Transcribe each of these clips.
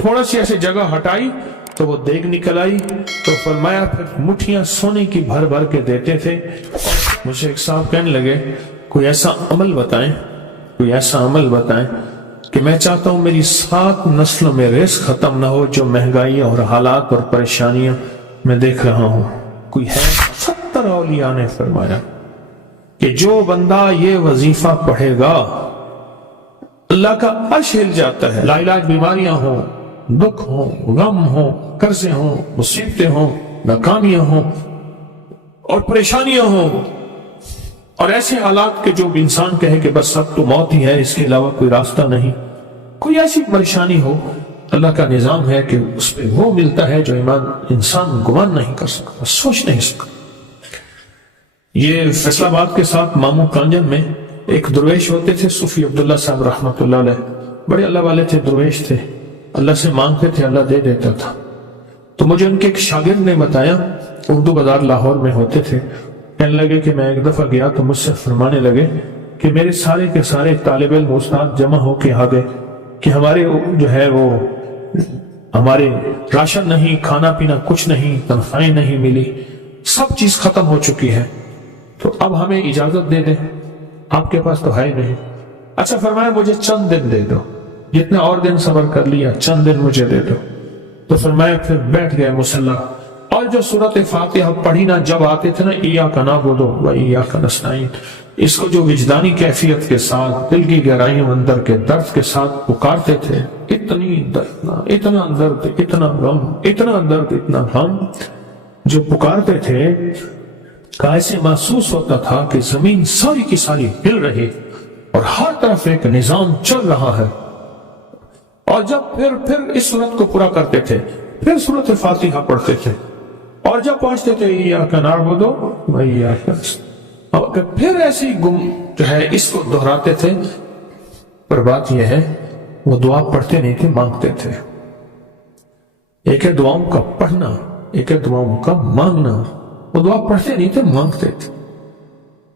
تھوڑا سی ایسی جگہ ہٹائی تو وہ دیگ نکل آئی، تو فرمایا پھر مٹھیاں سونے کی بھر بھر کے دیتے تھے۔ مجھے ایک صاحب کہنے لگے کوئی ایسا عمل بتائیں، کوئی ایسا عمل بتائیں کہ میں چاہتا ہوں میری 7 نسلوں میں رزق ختم نہ ہو، جو مہنگائی اور حالات اور پریشانیاں میں دیکھ رہا ہوں۔ کوئی ہے؟ 70 اولیاء نے فرمایا کہ جو بندہ یہ وظیفہ پڑھے گا اللہ کا عرش ہل جاتا ہے، لا علاج بیماریاں ہوں، دکھ ہوں، غم ہوں، قرضے ہوں، مصیبتیں ہوں، ناکامیاں ہوں اور پریشانیاں ہوں، اور ایسے حالات کے جو انسان کہے کہ بس اب تو موت ہی ہے، اس کے علاوہ کوئی راستہ نہیں، کوئی ایسی پریشانی ہو، اللہ کا نظام ہے کہ اس پہ وہ ملتا ہے جو انسان گمان نہیں کر سکتا، سوچ نہیں سکتا۔ یہ فیصل آباد کے ساتھ مامو کانجن میں ایک درویش ہوتے تھے، صوفی عبداللہ صاحب رحمۃ اللہ علیہ، بڑے اللہ والے تھے، درویش تھے، اللہ سے مانگتے تھے، اللہ دے دیتا تھا۔ تو مجھے ان کے ایک شاگرد نے بتایا، اردو بازار لاہور میں ہوتے تھے، کہنے لگے کہ میں ایک دفعہ گیا تو مجھ سے فرمانے لگے کہ میرے سارے کے سارے طالب علم استاد جمع ہو کے آ گئے کہ ہمارے جو ہے وہ ہمارے راشن نہیں، کھانا پینا کچھ نہیں، تنخواہیں نہیں ملی، سب چیز ختم ہو چکی ہے، تو اب ہمیں اجازت دے دیں، آپ کے پاس تو ہے نہیں۔ اچھا فرمایا مجھے چند دن دے دو، جتنے اور دن صبر کر لیا، چند دن مجھے دے دو۔ تو فرمایا پھر بیٹھ گئے مصلی، اور جو سورۃ فاتحہ پڑھی نا جب آتے تھے نا، ایاک نعبد و ایاک نستعین، اس کو جو وجدانی کیفیت کے ساتھ، دل کی گہرائیوں اندر کے درد کے ساتھ پکارتے تھے، اتنی دردنا، اتنا درد، اتنا غم، اتنا درد، اتنا غم جو پکارتے تھے کہ ایسے محسوس ہوتا تھا کہ زمین ساری کی ساری ہل رہی اور ہر طرف ایک نظام چل رہا ہے۔ اور جب پھر اس صورت کو پورا کرتے تھے، پھر سورۃ فاتحہ پڑھتے تھے، اور جب پہنچتے تھے ایاک نعبد و ایاک نستعین، اور پھر ایسے ہی جو ہے اس کو دہراتے تھے۔ پر بات یہ ہے وہ دعا پڑھتے نہیں تھے، مانگتے تھے۔ ایک ہے دعاؤں کا پڑھنا، ایک ہے دعاؤں کا مانگنا۔ وہ دعا پڑھتے نہیں تھے، مانگتے تھے،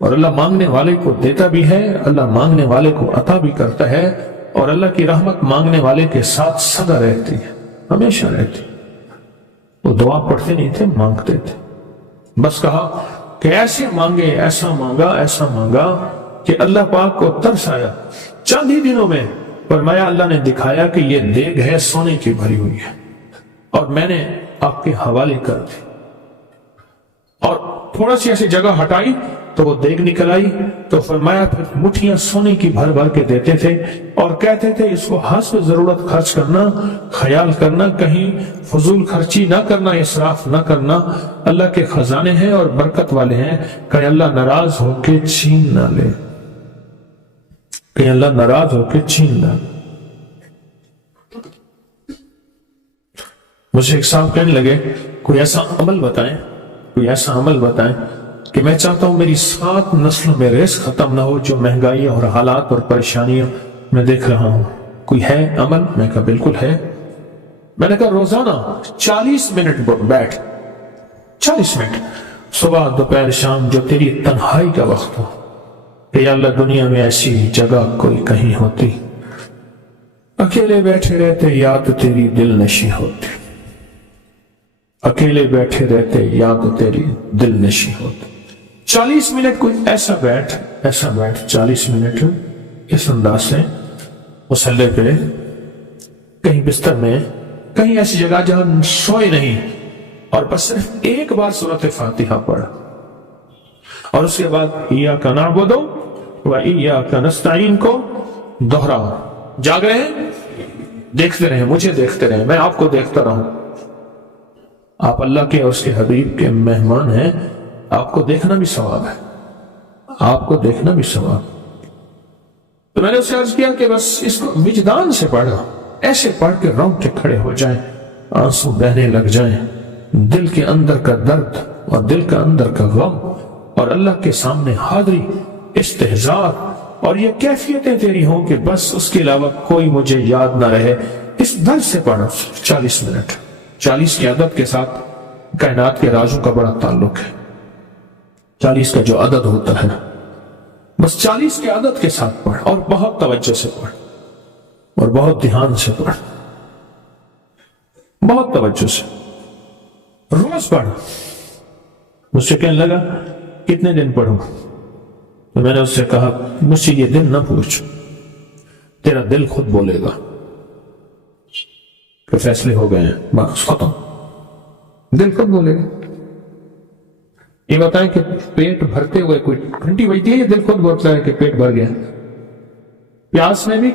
اور اللہ مانگنے والے کو دیتا بھی ہے، اللہ مانگنے والے کو عطا بھی کرتا ہے، اور اللہ کی رحمت مانگنے والے کے ساتھ سدا رہتی ہے، ہمیشہ رہتی ہے۔ وہ دعا پڑھتے نہیں تھے، مانگتے تھے۔ بس کہا کہ ایسے مانگے، ایسا مانگا، ایسا مانگا کہ اللہ پاک کو ترس آیا۔ چند ہی دنوں میں فرمایا اللہ نے دکھایا کہ یہ دیگ ہے، سونے کی بھری ہوئی ہے، اور میں نے آپ کے حوالے کر دی، اور تھوڑا سی ایسی جگہ ہٹائی تو وہ دیگ نکل آئی، تو فرمایا پھر مٹھیاں سونے کی بھر بھر کے دیتے تھے، اور کہتے تھے اس کو حسب ضرورت خرچ کرنا، خیال کرنا، کہیں فضول خرچی نہ کرنا، اسراف نہ کرنا، اللہ کے خزانے ہیں اور برکت والے ہیں، کہ اللہ ناراض ہو کے چھین نہ لے، کہ اللہ ناراض ہو کے چھین نہ لے۔ مجھے ایک صاحب کہنے لگے کوئی ایسا عمل بتائیں، کوئی ایسا عمل بتائیں کہ میں چاہتا ہوں میری 7 نسلوں میں رزق ختم نہ ہو، جو مہنگائی اور حالات اور پریشانیاں میں دیکھ رہا ہوں۔ کوئی ہے عمل؟ میں کہا بالکل ہے۔ میں نے کہا روزانہ 40 منٹ بیٹھ، 40 منٹ صبح دوپہر شام، جو تیری تنہائی کا وقت ہو، کہ یا اللہ دنیا میں ایسی جگہ کوئی کہیں ہوتی، اکیلے بیٹھے رہتے یاد تیری دل نشی ہوتی، اکیلے بیٹھے رہتے یاد تیری دل نشی ہوتی۔ 40 منٹ کوئی ایسا بیٹھ 40 منٹ اس انداز سے مصلی پہ، کہیں بستر میں، کہیں ایسی جگہ جہاں سوئے نہیں، اور بس صرف ایک بار سورۃ فاتحہ پڑھ، اور اس کے بعد ایاک نعبد و ایاک نستعین کو دوہرا۔ جاگ رہے ہیں، دیکھتے رہیں، مجھے دیکھتے رہیں، میں آپ کو دیکھتا رہوں۔ آپ اللہ کے اور اس کے حبیب کے مہمان ہیں، آپ کو دیکھنا بھی ثواب ہے، آپ کو دیکھنا بھی ثواب۔ تو میں نے اسے عرض کیا کہ بس اس کو وجدان سے پڑھا، ایسے پڑھ کے رونگٹے کھڑے ہو جائیں، آنسو بہنے لگ جائیں، دل کے اندر کا درد اور دل کا اندر کا غم، اور اللہ کے سامنے حاضری، استحضار، اور یہ کیفیتیں تیری ہوں کہ بس اس کے علاوہ کوئی مجھے یاد نہ رہے۔ اس درد سے پڑھا 40 منٹ۔ 40 کی عدد کے ساتھ کائنات کے رازوں کا بڑا تعلق ہے۔ 40 کا جو عدد ہوتا ہے، بس 40 کے عدد کے ساتھ پڑھ، اور بہت توجہ سے پڑھ، اور بہت دھیان سے پڑھ۔ بہت توجہ سے، روز پڑھ۔ مجھ سے کہنے لگا کتنے دن پڑھوں؟ تو میں نے اس سے کہا مجھ سے یہ دن نہ پوچھ، تیرا دل خود بولے گا کہ فیصلے ہو گئے ہیں، بس ختم، دل خود بولے گا۔ یہ بتائیں کہ پیٹ بھرتے ہوئے کوئی گھنٹی بجتی ہے، یہ دل خود بولتا ہے کہ پیٹ بھر گیا۔ پیاس میں بھی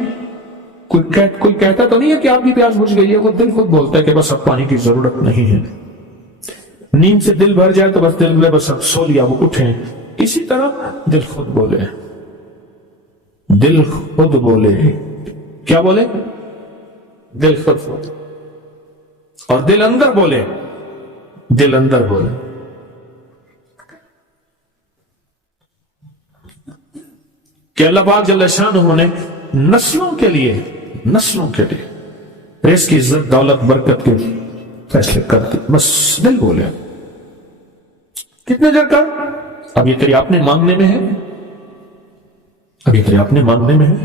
کوئی کہتا تو نہیں ہے کہ آپ کی پیاس بجھ گئی ہے، وہ دل خود بولتا ہے کہ بس اب پانی کی ضرورت نہیں ہے۔ نیند سے دل بھر جائے تو بس دل میں بس اب سو لیا، وہ اٹھیں۔ اسی طرح دل خود بولے، دل خود بولے، کیا بولے؟ دل خود بولے، اور دل اندر بولے، دل اندر بولے۔ کہ اللہ پاک جل شانہ نے نسلوں کے لیے رزق کی عزت، دولت، برکت کے فیصلے کر دی، بس دل بولے۔ کتنے دیر کر؟ اب یہ تیری اپنے مانگنے میں ہے، اب یہ تیری اپنے مانگنے میں ہے۔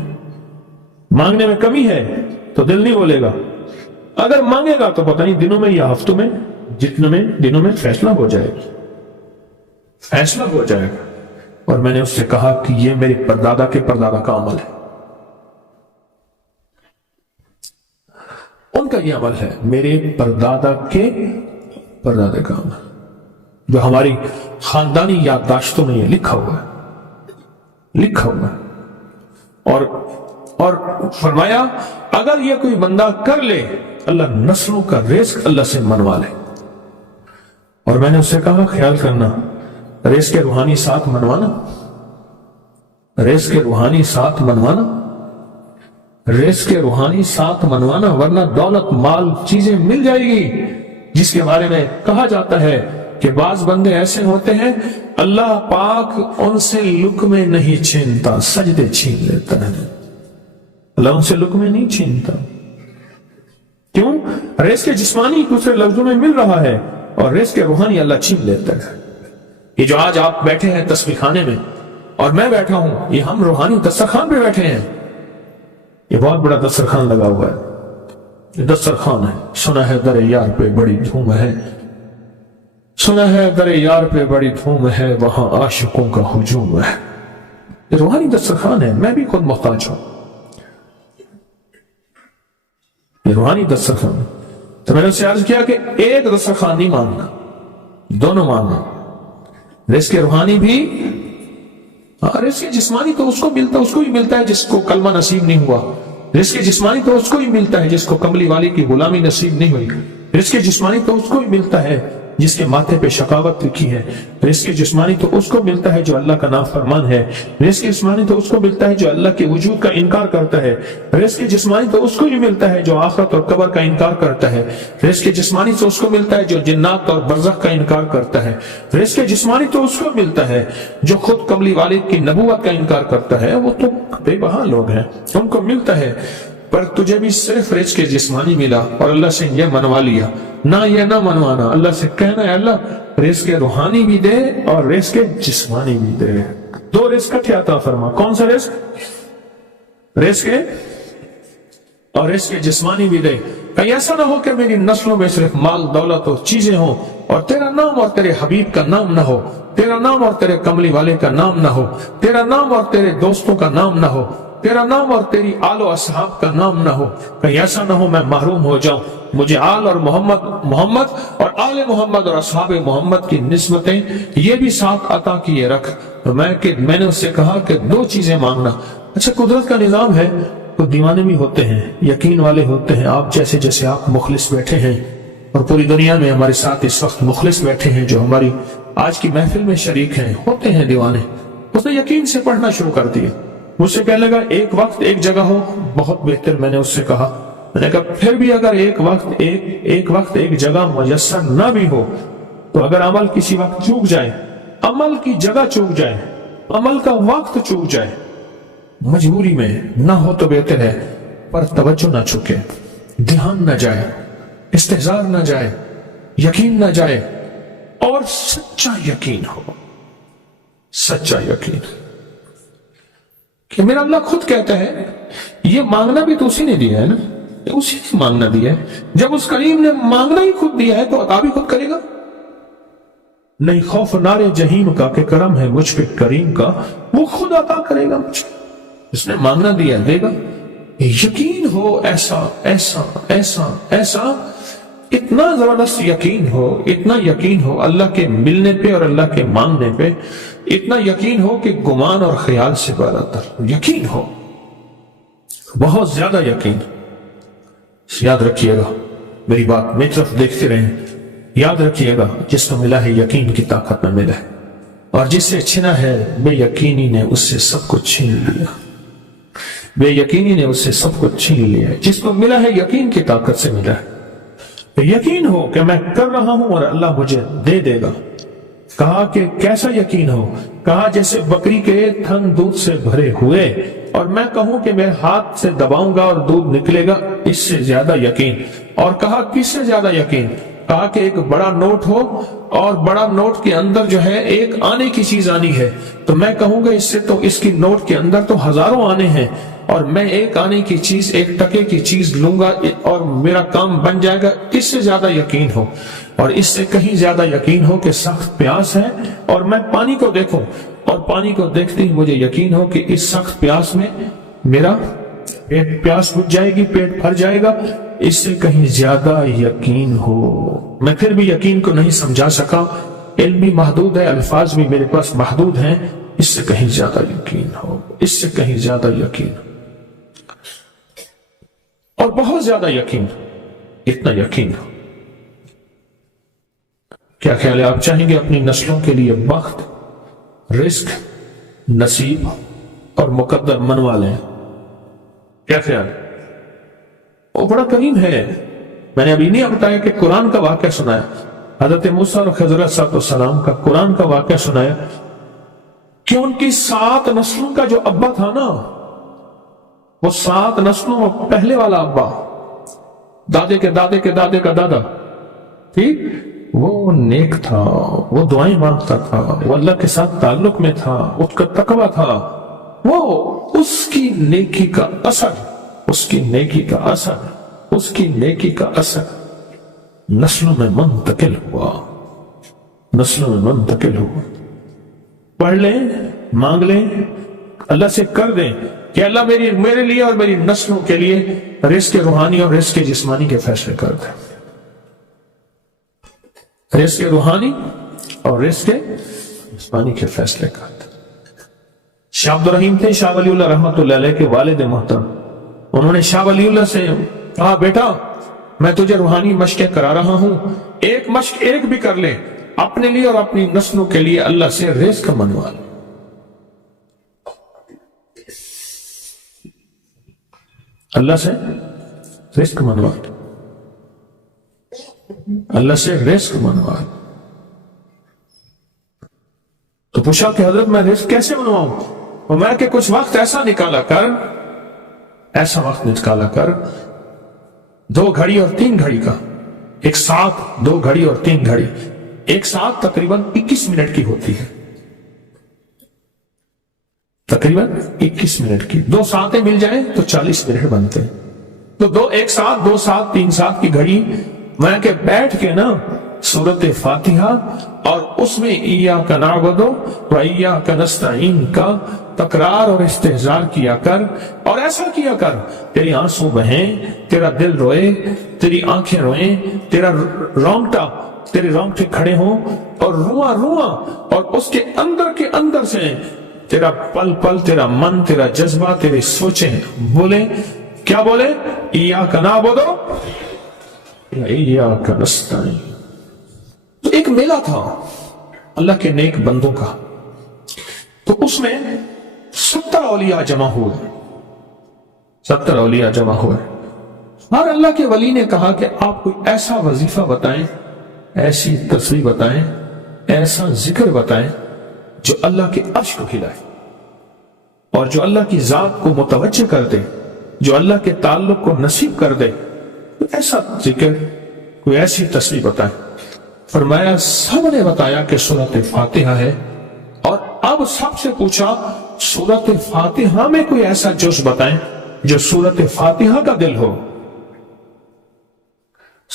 مانگنے میں کمی ہے تو دل نہیں بولے گا، اگر مانگے گا تو پتہ نہیں دنوں میں یا ہفتوں میں، جتنے دنوں میں فیصلہ ہو جائے گا، فیصلہ ہو جائے گا۔ اور میں نے اس سے کہا کہ یہ میری پردادا کے پردادا کا عمل ہے، ان کا یہ عمل ہے، میرے پردادا کے پردادا کا عمل، جو ہماری خاندانی یادداشتوں میں یہ لکھا ہوا ہے۔ اور فرمایا اگر یہ کوئی بندہ کر لے، اللہ نسلوں کا رزق اللہ سے منوا لے۔ اور میں نے اس سے کہا خیال کرنا، رزق کے روحانی ساتھ منوانا، رزق کے روحانی ساتھ منوانا، رزق کے روحانی ساتھ منوانا، ورنہ دولت، مال، چیزیں مل جائے گی، جس کے بارے میں کہا جاتا ہے کہ بعض بندے ایسے ہوتے ہیں اللہ پاک ان سے لقمے نہیں چھینتا، سجدے چھین لیتا ہے۔ اللہ ان سے لقمے نہیں چھینتا، کیوں؟ رزق جسمانی دوسرے لفظوں میں مل رہا ہے، اور رزق روحانی اللہ چھین لیتا ہے۔ یہ جو آج آپ بیٹھے ہیں تسبیح خانے میں اور میں بیٹھا ہوں، یہ ہم روحانی دسترخوان پہ بیٹھے ہیں۔ یہ بہت بڑا دسترخوان لگا ہوا ہے، یہ دسترخوان ہے۔ سنا ہے در یار پہ بڑی دھوم ہے، سنا ہے در یار پہ بڑی دھوم ہے، وہاں عاشقوں کا ہجوم ہے۔ یہ روحانی دسترخوان ہے، میں بھی خود محتاج ہوں، یہ روحانی دسترخوان ہے۔ تو میں نے اسے عرض کیا کہ ایک دسترخوان نہیں مانگنا، دونوں مانگنا، رزق روحانی بھی، رزق جسمانی تو اس کو بھی ملتا ہے جس کو کلمہ نصیب نہیں ہوا، رزق جسمانی تو اس کو ہی ملتا ہے جس کو کملی والی کی غلامی نصیب نہیں ہوئی، رزق جسمانی تو اس کو ہی ملتا ہے جس کے ماتھے پہ شقاوت لکھی ہے، رزق جسمانی تو اس کو ملتا ہے جو اللہ کا نافرمان ہے، رزق جسمانی تو اس کو ملتا ہے جو اللہ کے وجود کا انکار کرتا ہے، رزق جسمانی تو اس کو ہی ملتا ہے جو آخرت اور قبر کا انکار کرتا ہے، رزق جسمانی تو اس کو ملتا ہے جو جنات اور برزخ کا انکار کرتا ہے، رزق جسمانی تو اس کو ملتا ہے جو خود کملی والد کی نبوت کا انکار کرتا ہے، وہ تو بے بہا لوگ ہیں، ان کو ملتا ہے۔ پر تجھے بھی صرف رزق جسمانی ملا اور اللہ سے یہ منوا لیا، نہ یہ نہ منوانا، اللہ سے کہنا ہے اللہ رزق روحانی بھی دے اور رزق جسمانی بھی دے، دو رزق اکٹھے عطا فرما۔ کون سا رزق؟ رزق اور رزق جسمانی بھی دے۔ کہیں ایسا نہ ہو کہ میری نسلوں میں صرف مال، دولت اور چیزیں ہوں اور تیرا نام اور تیرے حبیب کا نام نہ ہو، تیرا نام اور تیرے کملی والے کا نام نہ ہو، تیرا نام اور تیرے دوستوں کا نام نہ ہو، تیرا نام اور تیری آل و اصحاب کا نام نہ ہو۔ کہیں ایسا نہ ہو میں محروم ہو جاؤں، مجھے آل اور محمد اور آل محمد اور اصحاب محمد کی نسبتیں یہ بھی ساتھ عطا کیے رکھ۔ میں نے اس سے کہا کہ دو چیزیں مانگنا۔ اچھا قدرت کا نظام ہے، تو دیوانے بھی ہوتے ہیں، یقین والے ہوتے ہیں، آپ جیسے آپ مخلص بیٹھے ہیں، اور پوری دنیا میں ہمارے ساتھ اس وقت مخلص بیٹھے ہیں جو ہماری آج کی محفل میں شریک ہیں، ہوتے ہیں دیوانے۔ اس نے یقین سے پڑھنا شروع کر دیا، مجھ سے کہنے لگا ایک وقت ایک جگہ ہو بہت بہتر۔ میں نے اس سے کہا، میں نے کہا پھر بھی اگر ایک وقت ایک جگہ میسر نہ بھی ہو تو اگر عمل کسی وقت چوک جائے، عمل کی جگہ چوک جائے، عمل کا وقت چوک جائے، مجبوری میں نہ ہو تو بہتر ہے، پر توجہ نہ چکے، دھیان نہ جائے، استحضار نہ جائے، یقین نہ جائے، اور سچا یقین ہو، سچا یقین کہ میرا اللہ خود کہتا ہے یہ مانگنا بھی تو اسی نے دیا ہے نا، اسی نے مانگنا دیا ہے. جب اس کریم نے مانگنا ہی خود دیا ہے تو عطا بھی خود کرے گا. نہیں خوف نار جہیم کا کہ کرم ہے مجھ پہ کریم کا، وہ خود عطا کرے گا مجھے. اس نے مانگنا دیا دے گا. یقین ہو ایسا ایسا ایسا ایسا، اتنا زبردست یقین ہو، اتنا یقین ہو اللہ کے ملنے پہ اور اللہ کے مانگنے پہ، اتنا یقین ہو کہ گمان اور خیال سے بالا تر یقین ہو، بہت زیادہ یقین. یاد رکھیے گا میری بات، میری طرف دیکھتے رہیں. یاد رکھیے گا جس کو ملا ہے یقین کی طاقت میں ملا ہے، اور جس سے چھنا ہے بے یقینی نے اس سے سب کچھ چھین لیا. بے یقینی نے اس سے سب کچھ چھین لیا ہے. جس کو ملا ہے یقین کی طاقت سے ملا ہے. یقین ہو کہ میں کر رہا ہوں اور اللہ مجھے دے دے گا. کہا کہ کیسا یقین ہو؟ کہا جیسے بکری کے تھن دودھ سے بھرے ہوئے اور میں کہوں کہ میں ہاتھ سے دباؤں گا اور دودھ نکلے گا، اس سے زیادہ یقین. اور کہا کس سے زیادہ یقین؟ کہا کہ ایک بڑا نوٹ ہو اور بڑا نوٹ کے اندر جو ہے ایک آنے کی چیز آنی ہے، تو میں کہوں گا اس سے تو اس کی نوٹ کے اندر تو ہزاروں آنے ہیں، اور میں ایک آنے کی چیز، ایک ٹکے کی چیز لوں گا اور میرا کام بن جائے گا. اس سے زیادہ یقین ہو. اور اس سے کہیں زیادہ یقین ہو کہ سخت پیاس ہے اور میں پانی کو دیکھوں اور پانی کو دیکھتے ہی مجھے یقین ہو کہ اس سخت پیاس میں میرا پیاس بجھ جائے گی، پیٹ بھر جائے گا. اس سے کہیں زیادہ یقین ہو. میں پھر بھی یقین کو نہیں سمجھا سکا، علم بھی محدود ہے، الفاظ بھی میرے پاس محدود ہیں. اس سے کہیں زیادہ یقین ہو، اس سے کہیں زیادہ یقین اور بہت زیادہ یقین. اتنا یقین ہو. کیا خیال ہے؟ آپ چاہیں گے اپنی نسلوں کے لیے وقت، رزق، نصیب اور مقدر منوا لیں؟ کیا خیال؟ وہ بڑا کریم ہے. میں نے ابھی نہیں بتایا کہ قرآن کا واقعہ سنایا، حضرت موسیٰ اور خضر علیہ السلام کا قرآن کا واقعہ سنایا کہ ان کی 7 نسلوں کا جو ابا تھا نا، وہ 7 نسلوں میں پہلے والا ابا، دادے کے دادے کے دادے کا دادا، ٹھیک، وہ نیک تھا، وہ دعائیں مانگتا تھا، وہ اللہ کے ساتھ تعلق میں تھا، اس کا تقوی تھا. وہ اس کی نیکی کا اثر، اس کی نیکی کا اثر، اس کی نیکی کا اثر نسلوں میں منتقل ہوا، نسلوں میں منتقل ہوا. پڑھ لیں، مانگ لیں، اللہ سے کر دیں کہ اللہ میرے لیے اور میری نسلوں کے لیے رزق روحانی اور رزق جسمانی کے فیصلے کر دیں. رزق روحانی اور رزق جسمانی کے فیصلے کر دیں. شاہ عبد الرحیم تھے، شاہ ولی اللہ رحمۃ اللہ علیہ کے والد محترم. انہوں نے شاہ ولی اللہ سے کہا بیٹا میں تجھے روحانی مشقیں کرا رہا ہوں، ایک مشق ایک بھی کر لے، اپنے لیے اور اپنی نسلوں کے لیے اللہ سے رزق منوا لے. اللہ سے رزق منوا لے، اللہ سے رزق منوا لے. تو پوچھا کہ حضرت میں رزق کیسے منواؤں؟ اور میں کہ کچھ وقت ایسا نکالا کر، ایسا وقت نکالا کر 2 گھڑی اور 3 گھڑی کا، ایک ساتھ 2 گھڑی اور 3 گھڑی، ایک ساتھ تقریباً 21 منٹ کی ہوتی ہے، تقریباً 21 منٹ کی. 2 ساعتیں مل جائیں تو 40 منٹ بنتے ہیں. تو ایک ساتھ 2 ساتھ 3 ساتھ کی گھڑی میں کہ بیٹھ کے نا سورت فاتحہ اور اس میں ایاک نعبد و ایاک نستعین کا تکرار اور استحضار کیا کر. اور ایسا کیا کر تیری آنسو بہیں، تیرا دل روئے، تیری آنکھیں روئیں، تیرا رونگٹا، تیرے رونگٹے کھڑے ہوں اور رواں رواں، اور اس کے اندر سے تیرا پل پل، تیرا من، تیرا جذبہ، تیری سوچیں بولیں. کیا بولے؟ ایاک نعبد و ایاک نستعین. تو ایک میلہ تھا اللہ کے نیک بندوں کا، تو اس میں 70 اولیاء جمع ہوئے، 70 اولیاء جمع ہوئے. اور اللہ کے ولی نے کہا کہ آپ کوئی ایسا وظیفہ بتائیں، ایسی تسبیح بتائیں، ایسا ذکر بتائیں جو اللہ کے عرش کو ہلائے اور جو اللہ کی ذات کو متوجہ کر دے، جو اللہ کے تعلق کو نصیب کر دے. ایسا ذکر، کوئی ایسی تسبیح بتائیں. فرمایا سب نے بتایا کہ سورۃ فاتحہ ہے. اور اب سب سے پوچھا سورۃ فاتحہ میں کوئی ایسا جز بتائیں جو سورۃ فاتحہ کا دل ہو.